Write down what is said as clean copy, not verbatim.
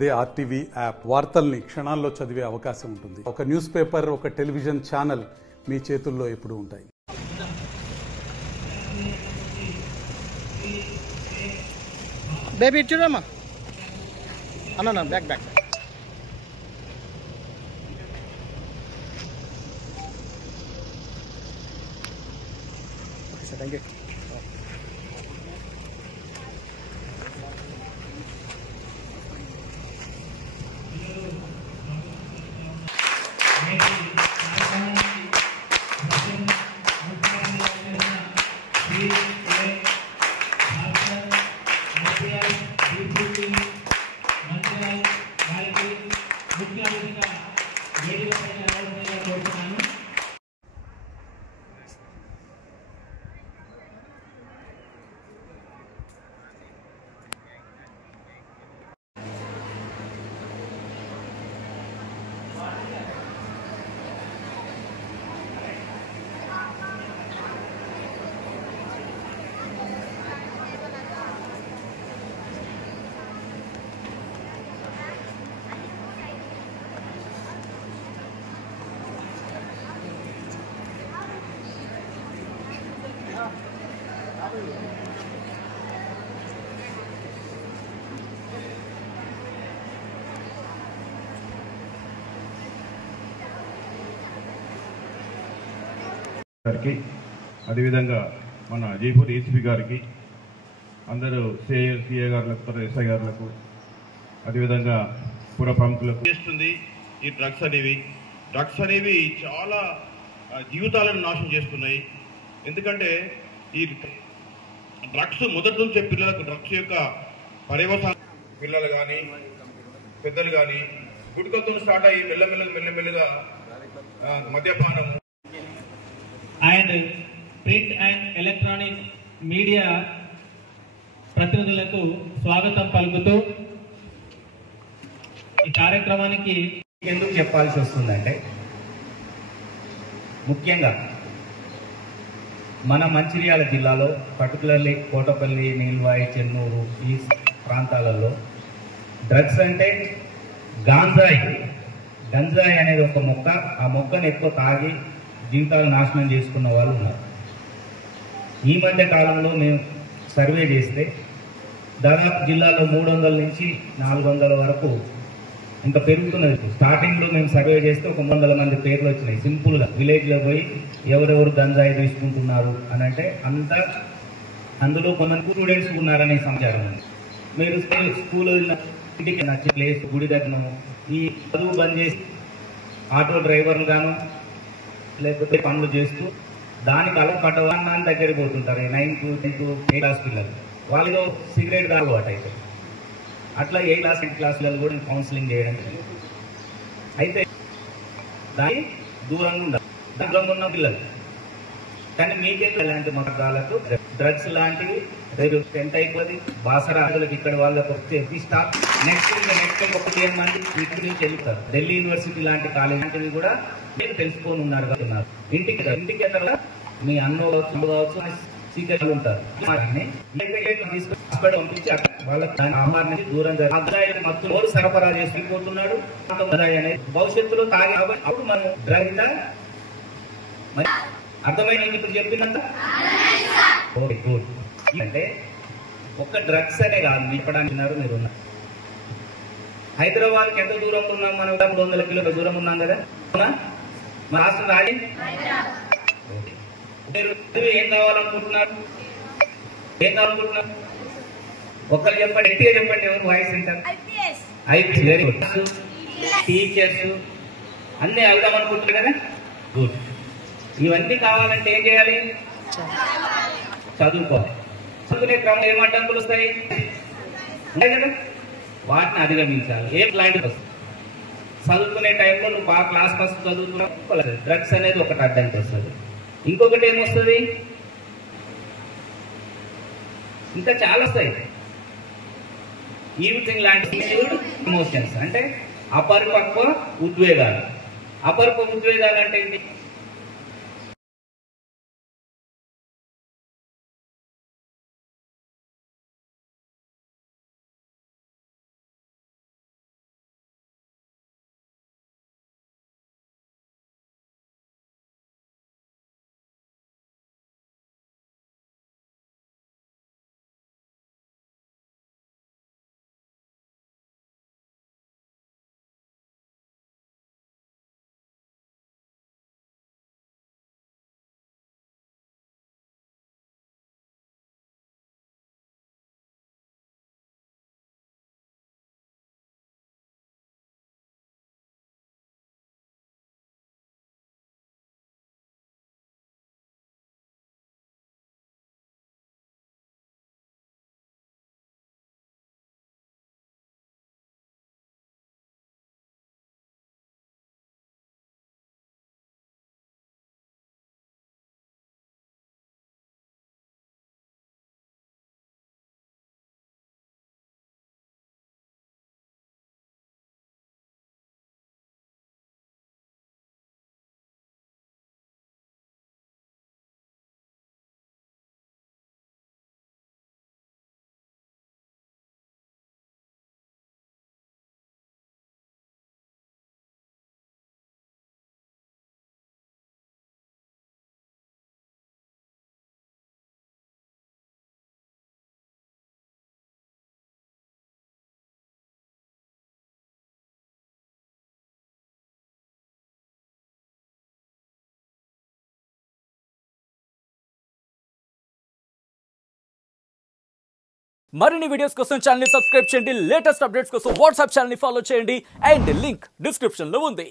అదే RTV app వార్తల్ని క్షణాల్లో చదివే అవకాశం ఉంటుంది. ఒక న్యూస్ పేపర్, ఒక టెలివిజన్ ఛానల్ మీ చేతుల్లో ఎప్పుడూ ఉంటాయి. బేబీ చూడమ్మా అన్న back back okay sir, thank you. గారికి అదేవిధంగా మన జైపూర్ ఏసీపీ గారికి, అందరూ సిఏ గారులకు, ఎస్ఐ గారులకు, అదేవిధంగా పుర ప్రముఖులకు చేస్తుంది. ఈ డ్రగ్స్ అనేవి చాలా జీవితాలను నాశనం చేస్తున్నాయి. ఎందుకంటే ఈ డ్రగ్స్ మొదటి నుంచే పిల్లలకు డ్రగ్స్ యొక్క పర్యవసానం, పిల్లలు కానీ పెద్దలు కానీ గుడికలతో స్టార్ట్ అయ్యి మెల్లమెల్లగా మద్యపానం and print and electronic media ప్రతినిధులకు స్వాగతం పలుకుతూ ఈ కార్యక్రమానికి ఎందుకు చెప్పాల్సి వస్తుందంటే, ముఖ్యంగా మన మంచిర్యాల జిల్లాలో పర్టికులర్లీ కోటపల్లి, నీల్వాయి, చెన్నూరు ఈ ప్రాంతాలలో డ్రగ్స్ అంటే గంజాయి అనేది ఒక మొక్క. ఆ మొక్కను ఎక్కువ తాగి జీవితాలు నాశనం చేసుకున్న వాళ్ళు ఉన్నారు. ఈ మధ్య కాలంలో మేము సర్వే చేస్తే దాదాపు జిల్లాలో 300 నుంచి 400 వరకు ఇంకా పెరుగుతున్నది. స్టార్టింగ్లో మేము సర్వే చేస్తే ఒక 300 మంది పేర్లు వచ్చినాయి. సింపుల్గా విలేజ్లో పోయి ఎవరెవరు గంజాయి తీసుకుంటున్నారు అని అంటే అందులో కొంతమంది స్టూడెంట్స్ ఉన్నారనే సమాచారం ఉంది. మీరు స్కూల్ ఇంటికి నచ్చే ప్లేస్ గుడి దగ్గర ఈ చదువు బంద్ చేసి ఆటో డ్రైవర్లు గాను లేకపోతే పనులు చేస్తూ దానికి అలవాటు నాన్న దగ్గరికి పోతుంటారు. 9th, 10th, 8th క్లాస్ పిల్లలు వాళ్ళు సిగరెట్ తాగబట్టు అయితే అట్లా 8th క్లాస్ 10th క్లాస్ పిల్లలు కూడా కౌన్సిలింగ్ చేయడం అయితే దాని దూరంగా ఉండాలి. దూరంగా ఉన్న పిల్లలు కానీ మీకెందుకు ఇలాంటి మార్గాలకు డ్రగ్స్ లాంటివి రేపు 10th అయిపోయింది బాసరాలకు ఇక్కడ వాళ్ళకి వస్తే నెక్స్ట్ 10 మంది ఇక్కడి నుంచి వెళ్తారు. ఢిల్లీ యూనివర్సిటీ లాంటి కాలేజ్ లాంటివి కూడా మీరు తెలుసుకొని ఉన్నారు కదా. ఇంటికి ఎక్కడ మీ అన్న కావచ్చు సీక్రెట్లు ఉంటారు. పంపించి వాళ్ళకి ఆహారం నుంచి దూరం మత్తు సరఫరా చేసుకుపోతున్నాడు. భవిష్యత్తులో తాగే అప్పుడు మనం డ్రగ్ మరి అర్థమైంది ఇప్పుడు చెప్పినంత. Okay, good. అంటే ఒక్క డ్రగ్స్ అనే కాదు చెప్పడానికి మీరు ఉన్నారు. హైదరాబాద్కి ఎంత దూరంలో ఉన్నాం మనం? 300 కిలోమీటర్ల దూరం ఉన్నాం కదా. మన రాష్ట్రం రాజీ మీరు ఏం కావాలనుకుంటున్నారు? ఒక్కరు చెప్పండి, గట్టిగా చెప్పండి. ఎవరు వాయిస్ వింటారు? IPS, very good. టీచర్స్ అన్నీ అవుదామనుకుంటున్నారు కదా. గుడ్. ఇవన్నీ కావాలంటే ఏం చేయాలి? చదువుకోవాలి. చదువుకునే క్రమం ఏం అడ్డంకులు వస్తాయి ఉంటాయి కదా, వాటిని అధిగమించాలి. ఏం లాంటివి వస్తాయి? చదువుకునే టైంలో నువ్వు బాగా క్లాస్ ఫస్ట్ చదువుతున్నావు, డ్రగ్స్ అనేది ఒకటి అడ్డంకి వస్తుంది. ఇంకొకటి ఏమొస్తుంది? ఇంకా చాలా వస్తాయి. ఈవిటింగ్ లాంటి ఎమోషన్స్ అంటే అపరిపక్వ ఉద్వేగాలు. అపరిపక్వ ఉద్వేగాలు అంటే ఏంటి? మరిన్ని వీడియోస్ కోసం ఛానల్ ని సబ్స్క్రైబ్ చేయండి, లేటెస్ట్ అప్డేట్స్ కోసం వాట్సాప్ ఛానల్ ని ఫాలో చేయండి అండ్ లింక్ డిస్క్రిప్షన్ లో ఉంది.